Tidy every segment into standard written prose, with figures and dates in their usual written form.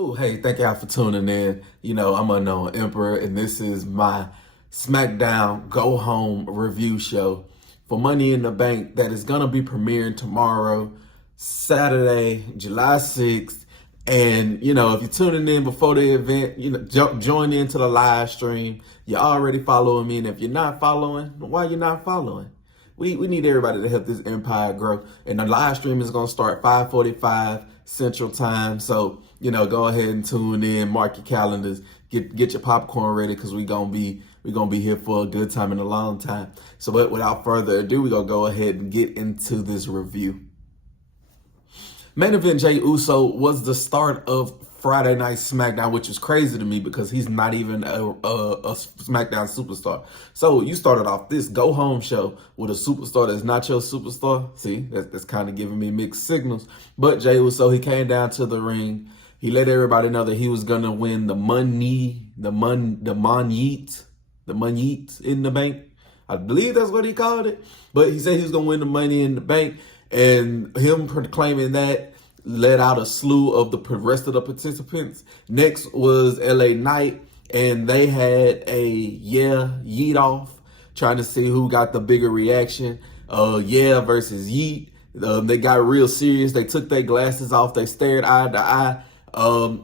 Oh, hey, thank y'all for tuning in. I'm Unknown Emperor, and this is my Smackdown Go Home review show for Money in the Bank that is going to be premiering tomorrow, Saturday, July 6th. And, if you're tuning in before the event, join into the live stream. You're already following me, and if you're not following, why you're not following? We need everybody to help this empire grow. And the live stream is going to start 5:45 Central Time. So, go ahead and tune in, mark your calendars, get your popcorn ready, because we're gonna be here for a good time and a long time. So but without further ado, we're gonna go ahead and get into this review. Main event Jey Uso was the start of Friday Night SmackDown, which is crazy to me because he's not even a SmackDown superstar. So you started off this go home show with a superstar that's not your superstar. See, that's kind of giving me mixed signals. But Jey Uso, he came down to the ring. He let everybody know that he was gonna win the money in the bank. I believe that's what he called it. But he said he was gonna win the money in the bank, and him proclaiming that led out a slew of the rest of the participants. Next was LA Knight, and they had a yeet off, trying to see who got the bigger reaction. Versus yeet. They got real serious. They took their glasses off. They stared eye to eye.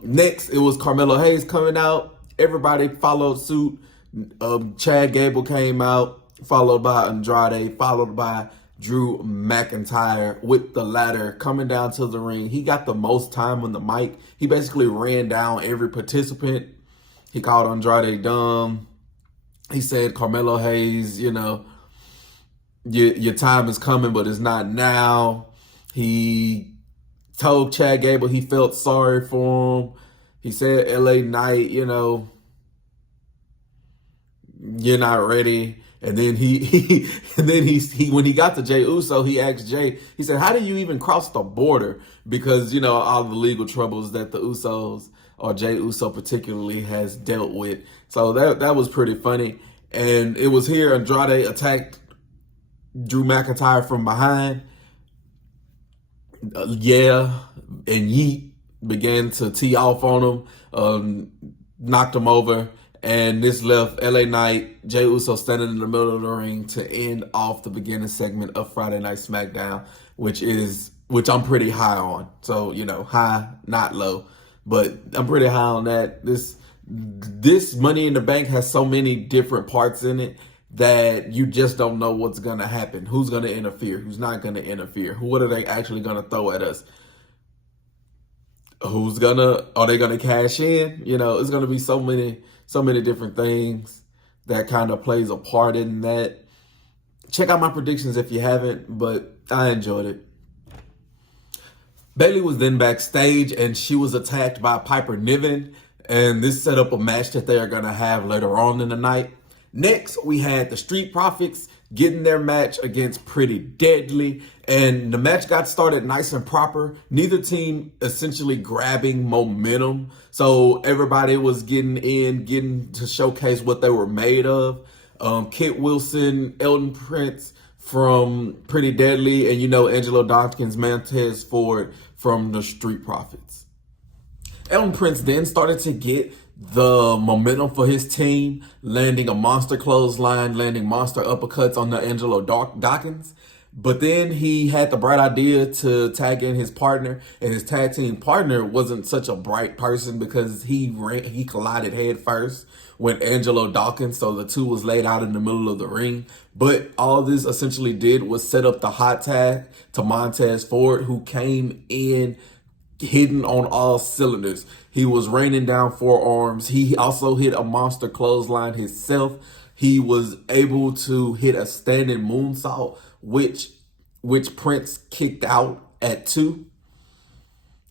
Next, it was Carmelo Hayes coming out. Everybody followed suit. Chad Gable came out, followed by Andrade, followed by Drew McIntyre with the ladder coming down to the ring. He got the most time on the mic. He basically ran down every participant. He called Andrade dumb. He said, Carmelo Hayes, your time is coming, but it's not now. He told Chad Gable he felt sorry for him. He said, LA Knight, you're not ready. And then he when he got to Jey Uso, he asked Jey, he said, how do you even cross the border? Because, all the legal troubles that the Usos, or Jey Uso particularly, has dealt with. So that was pretty funny. And it was here Andrade attacked Drew McIntyre from behind. And yeet began to tee off on him, knocked him over. And this left LA Knight, Jey Uso standing in the middle of the ring to end off the beginning segment of Friday Night SmackDown, which I'm pretty high on. So, high, not low, but I'm pretty high on that. This Money in the Bank has so many different parts in it that you just don't know what's going to happen. Who's going to interfere? Who's not going to interfere? What are they actually going to throw at us? Are they going to cash in? It's going to be so many different things that kind of plays a part in that. Check out my predictions if you haven't, but I enjoyed it. Bayley was then backstage, and she was attacked by Piper Niven, and this set up a match that they are going to have later on in the night. Next, we had the Street Profits getting their match against Pretty Deadly, and the match got started nice and proper. Neither team essentially grabbing momentum, so everybody was getting to showcase what they were made of. Kit Wilson, Elton Prince from Pretty Deadly, and Angelo Dawkins, Montez Ford from the Street Profits. Elton Prince then started to get the momentum for his team, landing a monster clothesline, landing monster uppercuts on the Angelo Dawkins. But then he had the bright idea to tag in his partner, and his tag team partner wasn't such a bright person because he collided head first with Angelo Dawkins, so the two was laid out in the middle of the ring. But all this essentially did was set up the hot tag to Montez Ford, who came in hitting on all cylinders. He was raining down forearms. He also hit a monster clothesline himself. He was able to hit a standing moonsault, which Prince kicked out at 2.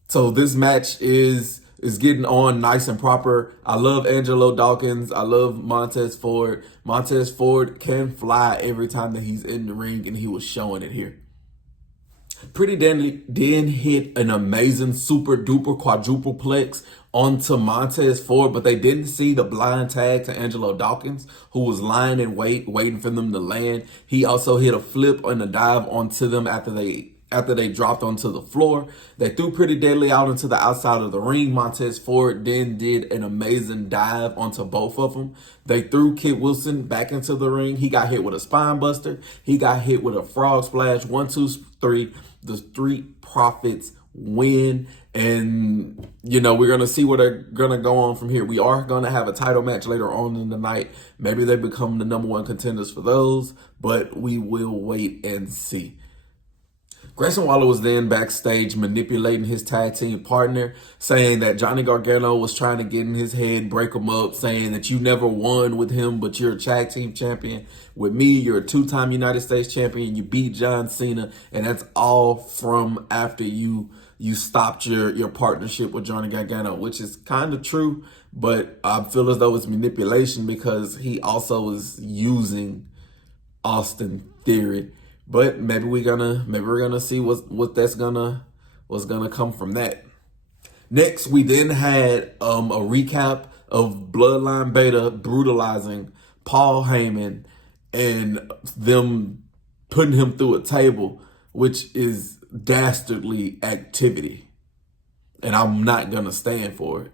So this match is getting on nice and proper. I love Angelo Dawkins. I love Montez Ford. Montez Ford can fly every time that he's in the ring, and he was showing it here. Pretty Deadly then hit an amazing super duper quadruple plex onto Montez Ford, but they didn't see the blind tag to Angelo Dawkins, who was lying in wait, waiting for them to land. He also hit a flip and a dive onto them after they After they dropped onto the floor, they threw Pretty Deadly out into the outside of the ring. Montez Ford then did an amazing dive onto both of them. They threw Kid Wilson back into the ring. He got hit with a spine buster. He got hit with a frog splash. 1, 2, 3. The Street Profits win. And, you know, we're going to see where they're going to go on from here. We are going to have a title match later on in the night. Maybe they become the #1 contenders for those, but we will wait and see. Grayson Waller was then backstage manipulating his tag team partner, saying that Johnny Gargano was trying to get in his head, break him up, saying that you never won with him, but you're a tag team champion. With me, you're a 2-time United States champion. You beat John Cena, and that's all from after you stopped your partnership with Johnny Gargano, which is kind of true, but I feel as though it's manipulation because he also is using Austin Theory. But maybe we're gonna see what's gonna come from that. Next, we then had a recap of Bloodline Beta brutalizing Paul Heyman and them putting him through a table, which is dastardly activity, and I'm not gonna stand for it.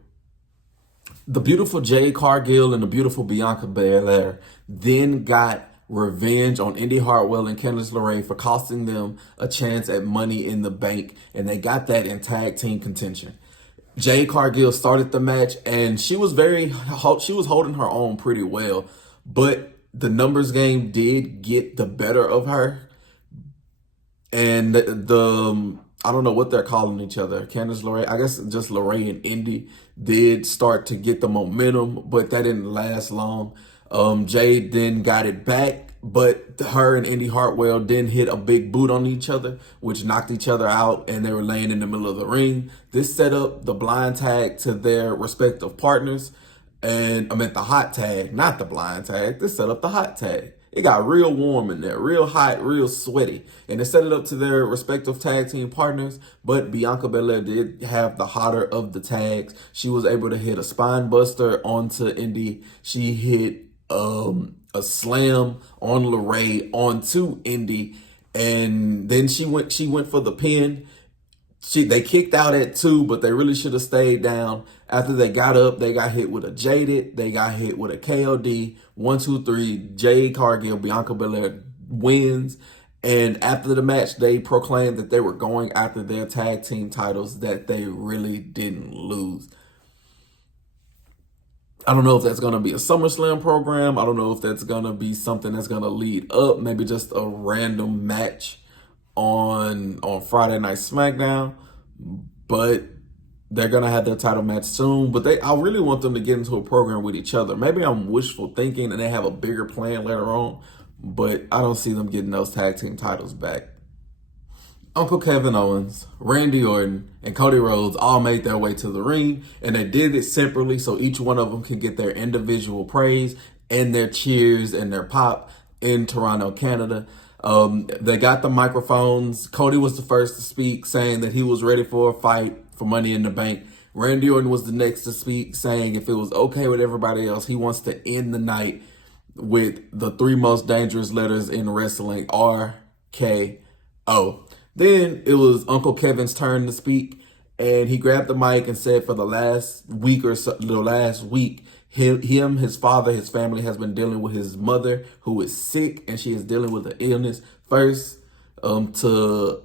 The beautiful Jade Cargill and the beautiful Bianca Belair then got revenge on Indy Hartwell and Candice LeRae for costing them a chance at Money in the Bank, and they got that in tag team contention. Jade Cargill started the match, and she was holding her own pretty well, but the numbers game did get the better of her, and the I don't know what they're calling each other. Candice LeRae, I guess just LeRae and Indy did start to get the momentum, but that didn't last long. Jade then got it back, but her and Indy Hartwell then hit a big boot on each other, which knocked each other out, and they were laying in the middle of the ring. This set up the blind tag to their respective partners, and I meant the hot tag, not the blind tag. This set up the hot tag. It got real warm in there, real hot, real sweaty, and it set it up to their respective tag team partners, but Bianca Belair did have the hotter of the tags. She was able to hit a spine buster onto Indy. She hit a slam on LeRae onto Indy, and then she went for the pin. They kicked out at 2, but they really should have stayed down. After they got up, they got hit with a Jaded. They got hit with a KOD. 1, 2, 3. Jade Cargill, Bianca Belair wins. And after the match, they proclaimed that they were going after their tag team titles that they really didn't lose. I don't know if that's going to be a SummerSlam program. I don't know if that's going to be something that's going to lead up. Maybe just a random match on Friday Night Smackdown. But they're going to have their title match soon. But I really want them to get into a program with each other. Maybe I'm wishful thinking and they have a bigger plan later on. But I don't see them getting those tag team titles back. Uncle Kevin Owens, Randy Orton, and Cody Rhodes all made their way to the ring, and they did it separately so each one of them could get their individual praise and their cheers and their pop in Toronto, Canada. They got the microphones. Cody was the first to speak, saying that he was ready for a fight for Money in the Bank. Randy Orton was the next to speak, saying if it was okay with everybody else, he wants to end the night with the 3 most dangerous letters in wrestling, RKO. Then it was Uncle Kevin's turn to speak, and he grabbed the mic and said for the last week or so, his father, his family has been dealing with his mother who is sick, and she is dealing with an illness. First, to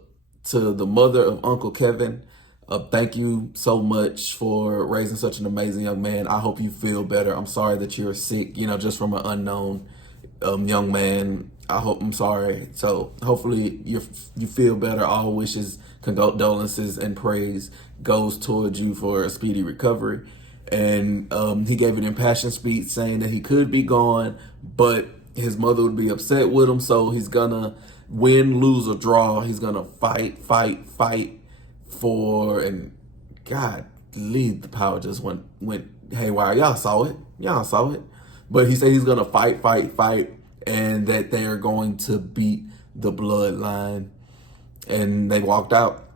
the mother of Uncle Kevin, thank you so much for raising such an amazing young man. I hope you feel better. I'm sorry that you're sick, just from an unknown young man. I'm sorry. So hopefully you feel better. All wishes, condolences, and praise goes towards you for a speedy recovery. And he gave an impassioned speech saying that he could be gone, but his mother would be upset with him. So he's gonna win, lose, or draw. He's gonna fight for, and God, the power just went haywire. Y'all saw it. But he said he's gonna fight, and that they are going to beat the Bloodline. And they walked out.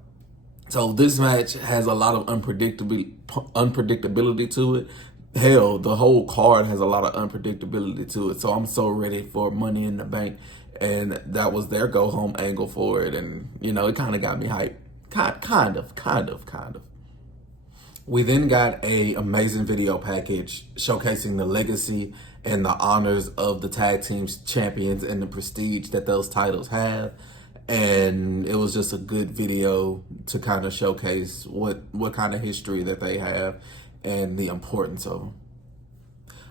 So this match has a lot of unpredictability to it. Hell, the whole card has a lot of unpredictability to it. So I'm so ready for Money in the Bank. and that was their go home angle for it. And you know, it kind of got me hyped. Kind of. We then got a amazing video package showcasing the legacy and the honors of the tag team's champions and the prestige that those titles have. And it was just a good video to kind of showcase what kind of history that they have and the importance of them.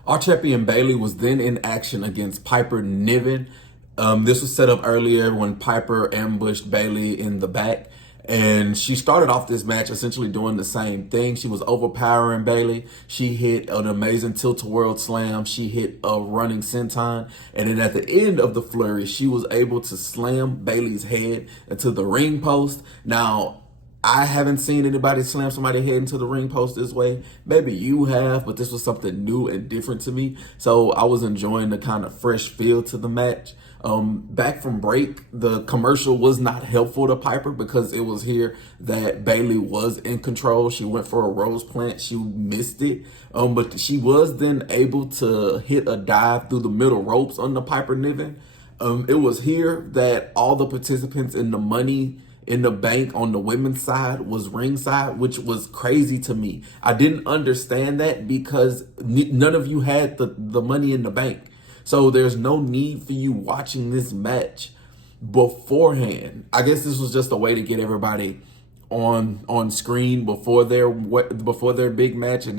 Our champion Bayley was then in action against Piper Niven. This was set up earlier when Piper ambushed Bayley in the back. And she started off this match essentially doing the same thing. She was overpowering Bayley. She hit an amazing tilt-a-whirl slam. She hit a running senton. And then at the end of the flurry, she was able to slam Bayley's head into the ring post. Now, I haven't seen anybody slam somebody's head into the ring post this way. Maybe you have, but this was something new and different to me. So I was enjoying the kind of fresh feel to the match. Back from break, the commercial was not helpful to Piper because it was here that Bayley was in control. She went for a rose plant. She missed it. But she was then able to hit a dive through the middle ropes on the Piper Niven. It was here that all the participants in the Money in the Bank on the women's side was ringside, which was crazy to me. I didn't understand that because none of you had the Money in the Bank. So there's no need for you watching this match beforehand. I guess this was just a way to get everybody on screen before their big match, and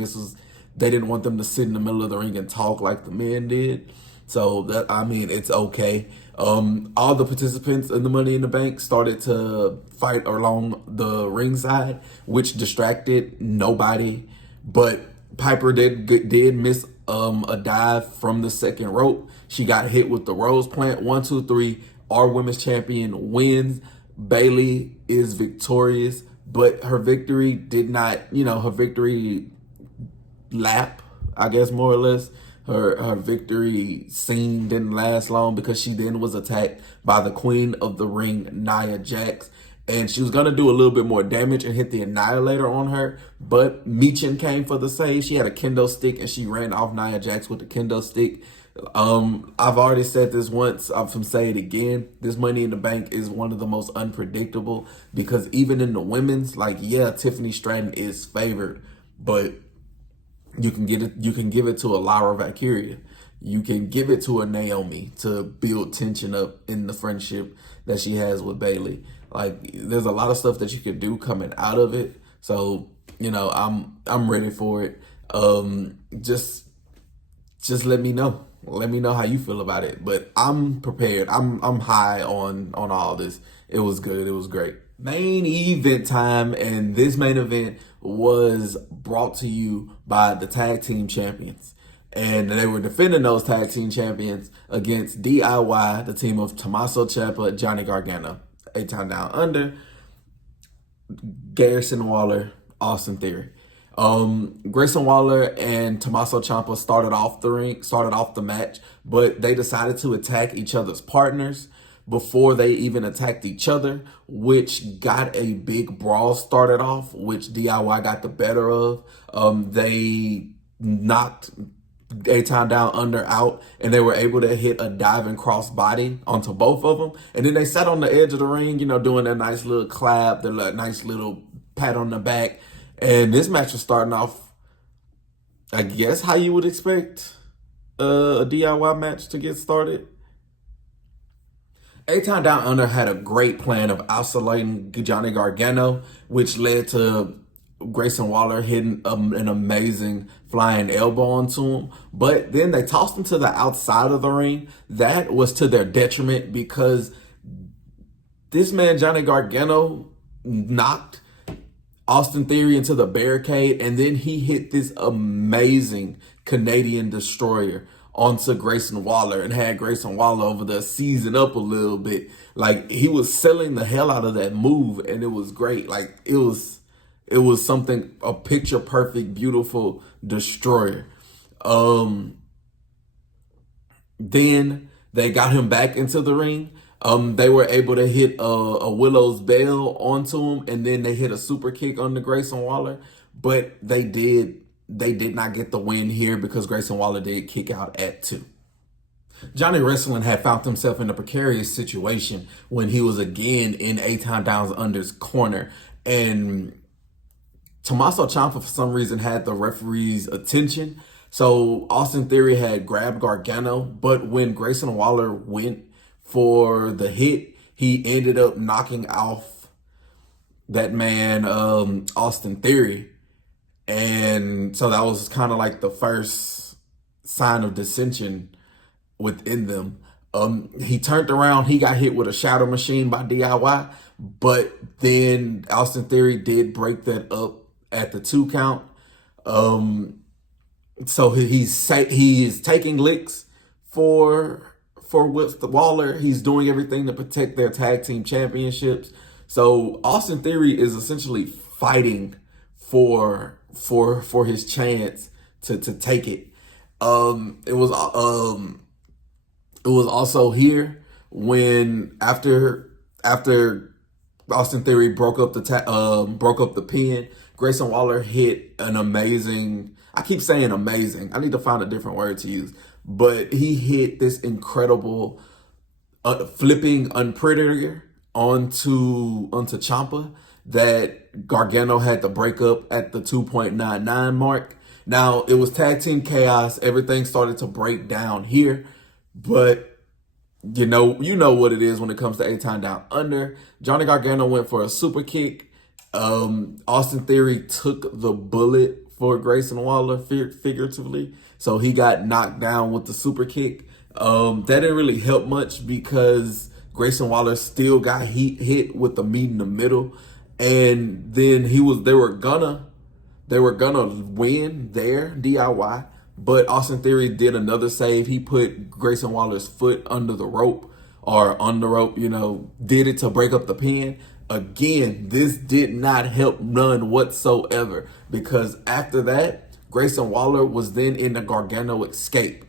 they didn't want them to sit in the middle of the ring and talk like the men did. So that, I mean, it's okay. All the participants in the Money in the Bank started to fight along the ringside, which distracted nobody. But Piper did miss a dive from the second rope. She got hit with the rose plant. 1, 2, 3. Our women's champion wins. Bayley is victorious, but her victory did not, her victory lap, I guess, more or less. Her victory scene didn't last long because she then was attacked by the Queen of the Ring, Nia Jax. And she was going to do a little bit more damage and hit the Annihilator on her. But Michin came for the save. She had a kendo stick and she ran off Nia Jax with the kendo stick. I've already said this once. I'm going to say it again. This Money in the Bank is one of the most unpredictable because even in the women's, Tiffany Stratton is favored. But you can give it to a Lyra Valkyria. You can give it to a Naomi to build tension up in the friendship that she has with Bayley. There's a lot of stuff that you can do coming out of it. So, I'm ready for it. Just let me know. Let me know how you feel about it. But I'm prepared. I'm high on all this. It was good. It was great. Main event time, and this main event was brought to you by the tag team champions. And they were defending those tag team champions against DIY, the team of Tommaso Ciampa, Johnny Gargano, 8-Time Down Under, Garrison Waller, Austin Theory. Grayson Waller and Tommaso Ciampa started off the match, but they decided to attack each other's partners before they even attacked each other, which got a big brawl started off, which DIY got the better of. They knocked 8-Time Down Under out, and they were able to hit a diving cross body onto both of them. And then they sat on the edge of the ring, doing their nice little clap, their nice little pat on the back. And this match was starting off, I guess, how you would expect a DIY match to get started. 8-Time Down Under had a great plan of isolating Johnny Gargano, which led to Grayson Waller hitting an amazing flying elbow onto him. But then they tossed him to the outside of the ring. That was to their detriment because this man, Johnny Gargano, knocked Austin Theory into the barricade, and then he hit this amazing Canadian destroyer onto Grayson Waller and had Grayson Waller over there season up a little bit. He was selling the hell out of that move, and it was great. It was something, a picture perfect, beautiful destroyer. Then they got him back into the ring. They were able to hit a Willow's Bell onto him, and then they hit a super kick on the Grayson Waller. But they did not get the win here because Grayson Waller did kick out at 2. Johnny Wrestling had found himself in a precarious situation when he was again in Eitan Down Under's corner. And Tommaso Ciampa, for some reason, had the referee's attention. So Austin Theory had grabbed Gargano, but when Grayson Waller went for the hit, he ended up knocking off that man, Austin Theory. And so that was kind of like the first sign of dissension within them. He turned around, he got hit with a shadow machine by DIY, but then Austin Theory did break that up at the 2 count. So he is taking licks for Waller. He's doing everything to protect their tag team championships. So Austin Theory is essentially fighting for his chance to take it. It was also here when after Austin Theory broke up the pin, Grayson Waller hit an amazing, I keep saying amazing, I need to find a different word to use, but he hit this incredible flipping Unpredator onto Ciampa that Gargano had to break up at the 2.99 mark. Now, it was tag team chaos. Everything started to break down here, but you know what it is when it comes to Eitan Down Under. Johnny Gargano went for a super kick. Austin Theory took the bullet for Grayson Waller, figuratively. So he got knocked down with the super kick. That didn't really help much because Grayson Waller still got hit with the meat in the middle. And then they were gonna win there, DIY. But Austin Theory did another save. He put Grayson Waller's foot under the rope, or on the rope, did it to break up the pin. Again, this did not help none whatsoever, because after that, Grayson Waller was then in the Gargano escape.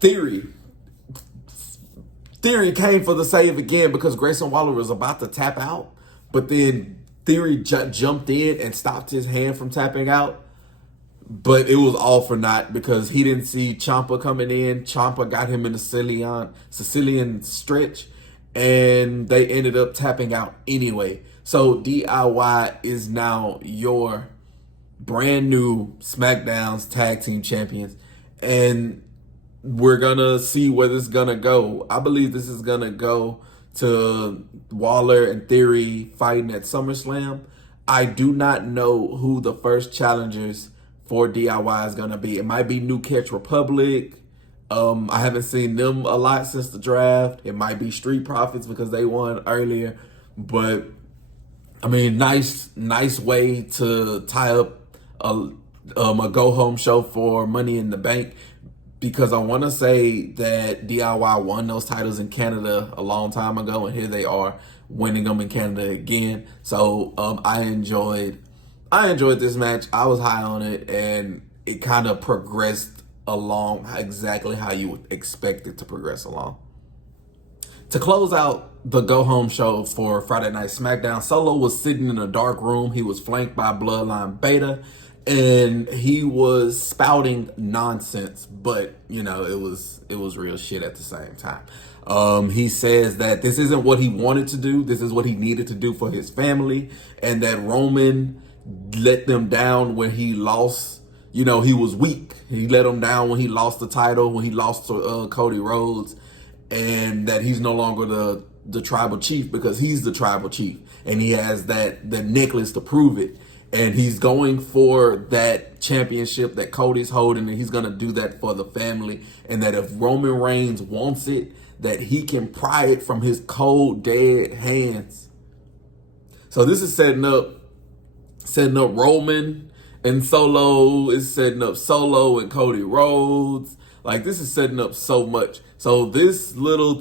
Theory came for the save again because Grayson Waller was about to tap out, but then Theory jumped in and stopped his hand from tapping out. But it was all for naught because he didn't see Ciampa coming in. Ciampa got him in the Sicilian stretch, and they ended up tapping out anyway. So DIY is now your brand new SmackDown's tag team champions, and we're gonna see where this is gonna go. I believe this is gonna go to Waller and Theory fighting at SummerSlam. I do not know who the first challengers for DIY is gonna be. It might be New Catch Republic. I haven't seen them a lot since the draft. It might be Street Profits because they won earlier. But I mean, nice way to tie up a go-home show for Money in the Bank, because I want to say that DIY won those titles in Canada a long time ago, and here they are winning them in Canada again. So I enjoyed this match. I was high on it, and it kind of progressed along exactly how you would expect it to progress along. To close out the go-home show for Friday Night SmackDown, Solo was sitting in a dark room. He was flanked by Bloodline Beta, and he was spouting nonsense, but it was real shit at the same time. He says that this isn't what he wanted to do. This is what he needed to do for his family, and that Roman let them down when he lost. He was weak. He let them down when he lost the title, when he lost to Cody Rhodes, and that he's no longer the tribal chief because he's the tribal chief, and he has the necklace to prove it. And he's going for that championship that Cody's holding, and he's going to do that for the family. And that if Roman Reigns wants it, that he can pry it from his cold, dead hands. So this is setting up Roman and Solo. Is setting up Solo and Cody Rhodes. Like, this is setting up so much. So this little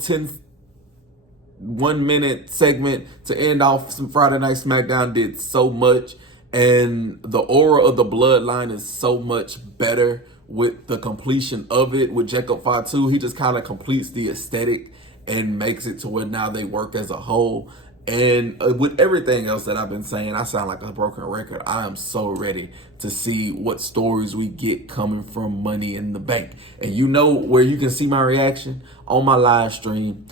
1-minute segment to end off some Friday Night SmackDown did so much. And the aura of the bloodline is so much better with the completion of it. With Jacob Fatu, he just kind of completes the aesthetic and makes it to where now they work as a whole. And with everything else that I've been saying, I sound like a broken record. I am so ready to see what stories we get coming from Money in the Bank. And you know where you can see my reaction? On my live stream,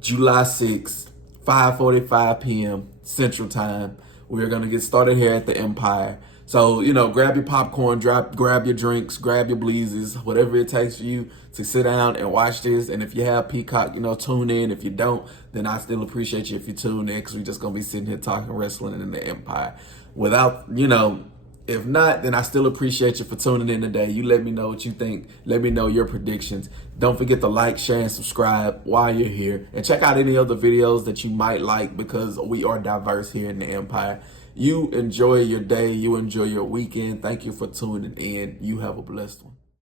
July 6th, 5:45 p.m. Central Time. We're going to get started here at the Empire. So, you know, grab your popcorn, grab your drinks, grab your bleezes, whatever it takes for you to sit down and watch this. And if you have Peacock, you know, tune in. If you don't, then I still appreciate you if you tune in, because we're just going to be sitting here talking wrestling in the Empire. Without, you know, if not, then I still appreciate you for tuning in today. You let me know what you think. Let me know your predictions. Don't forget to like, share, and subscribe while you're here. And check out any other videos that you might like, because we are diverse here in the Empire. You enjoy your day. You enjoy your weekend. Thank you for tuning in. You have a blessed one.